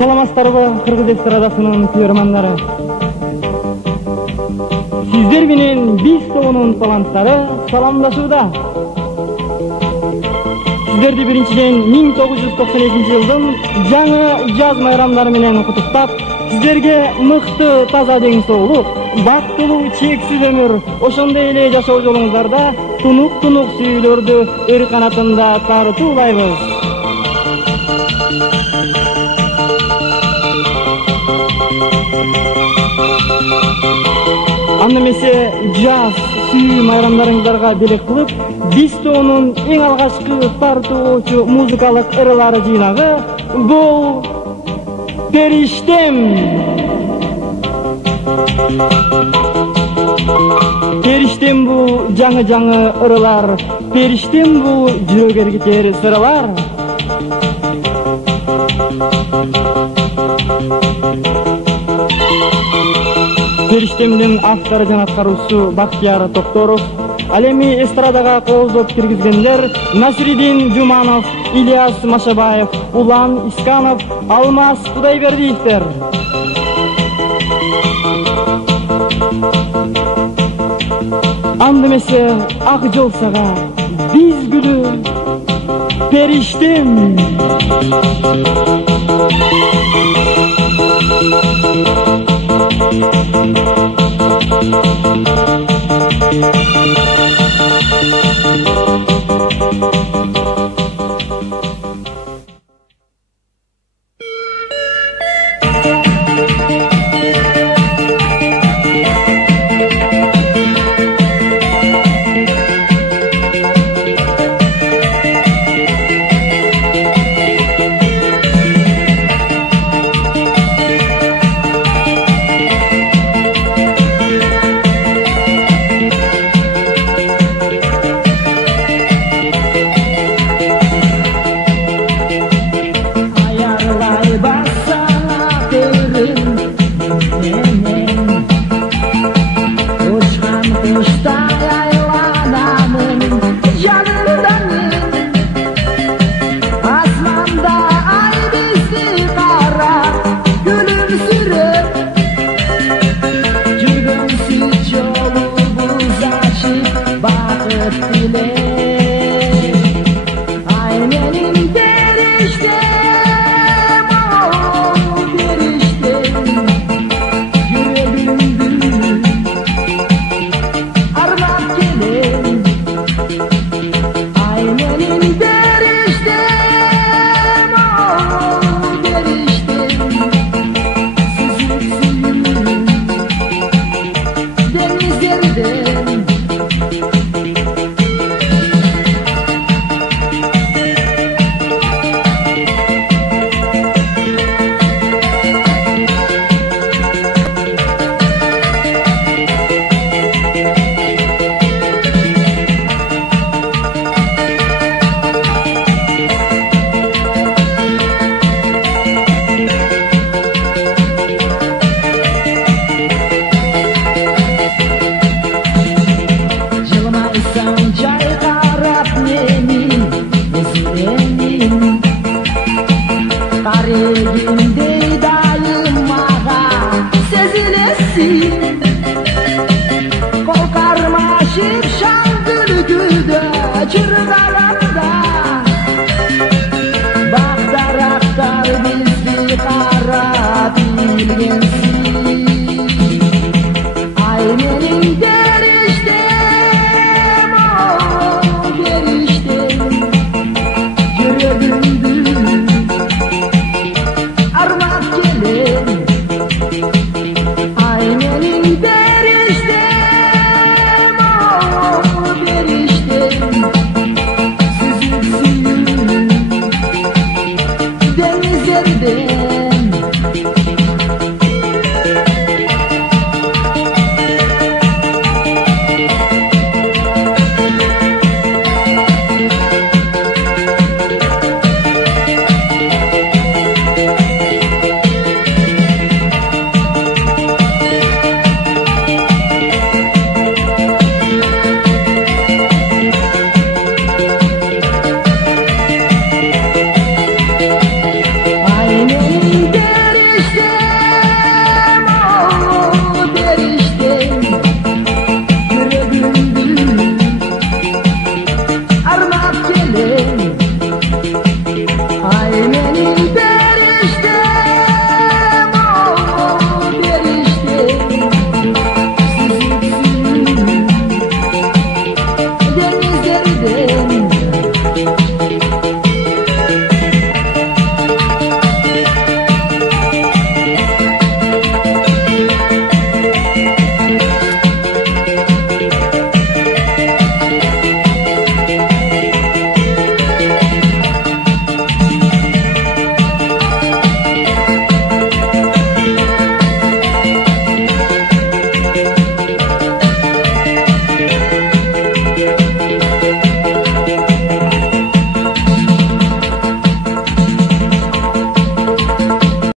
Саламатсыздарбы, Кыргыз эстрадасынын көрөрмандары. Сиздер менен биз тобунун таланттары саламдашууда. Сиздерди биринчиден 1992-жылдын жаңы жаз майрамдары менен куттуктап, сиздерге мыкты, таза ден соолук, бактылуу, чексиз өмүр, ошондой эле жашоо жолуңуздарда тунук-тунук сүйүүлөрдү өр канатында тартуулайбыз. Анда эмесе жаз сүйүү майрамдарыңыздарга белек кылып, биз тобунун эң алгачкы тартуулоочу музыкалык ырылары жыйнагы бул Периштем. Периштем бул жаңы ырылар, Периштем бул жүрөк эргитер сыралар. Периштемдин автору жана аткаруучусу Бактияр Токторов, ал эми эстрадага кооздоп киргизгендер Насиридин Жуманов, Ильяс Машабаев, Улан Исканов, Алмаз Кудайбердиевдер. Анда эмесе ак жол сага биз гүлү Периштем. Bak taraftar bizi kara bilgen